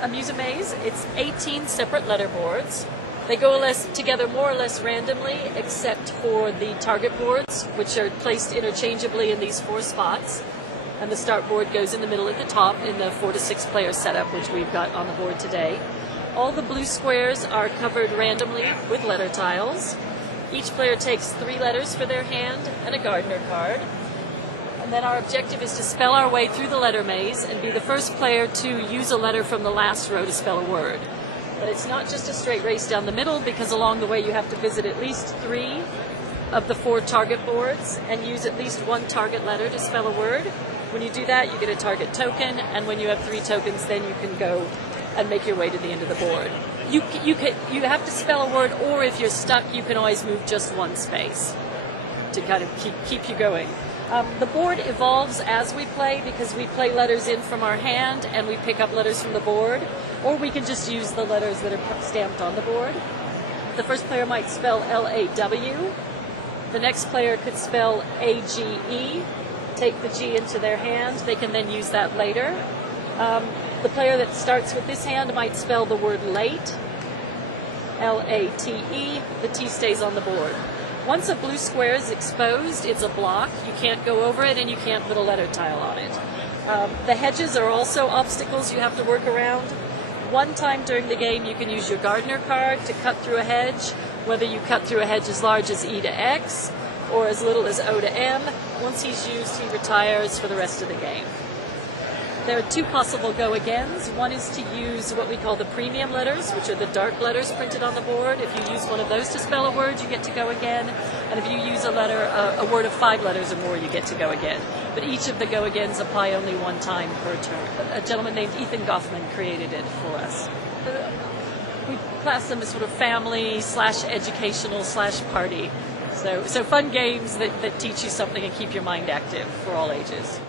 Amuze Amaze. It's 18 separate letter boards. They go together more or less randomly, except for the target boards, which are placed interchangeably in these 4 spots. And the start board goes in the middle at the top in the 4 to 6 player setup, which we've got on the board today. All the blue squares are covered randomly with letter tiles. Each player takes 3 letters for their hand and a gardener card. And then our objective is to spell our way through the letter maze and be the first player to use a letter from the last row to spell a word. But it's not just a straight race down the middle, because along the way you have to visit at least 3 of the 4 target boards and use at least 1 target letter to spell a word. When you do that, you get a target token, and when you have 3 tokens, then you can go and make your way to the end of the board. You have to spell a word, or if you're stuck, you can always move just 1 space to kind of keep you going. The board evolves as we play, because we play letters in from our hand and we pick up letters from the board, or we can just use the letters that are stamped on the board. The first player might spell L-A-W. The next player could spell A-G-E, take the G into their hand. They can then use that later. The player that starts with this hand might spell the word late, L-A-T-E. The T stays on the board. Once a blue square is exposed, it's a block. You can't go over it, and you can't put a letter tile on it. The hedges are also obstacles you have to work around. One time during the game, you can use your gardener card to cut through a hedge, whether you cut through a hedge as large as E to X or as little as O to M. Once he's used, he retires for the rest of the game. There are 2 possible go-agains. One is to use what we call the premium letters, which are the dark letters printed on the board. If you use one of those to spell a word, you get to go again. And if you use a word of 5 letters or more, you get to go again. But each of the go-agains apply only 1 time per turn. A gentleman named Ethan Goffman created it for us. We class them as sort of family/educational/party. So fun games that teach you something and keep your mind active for all ages.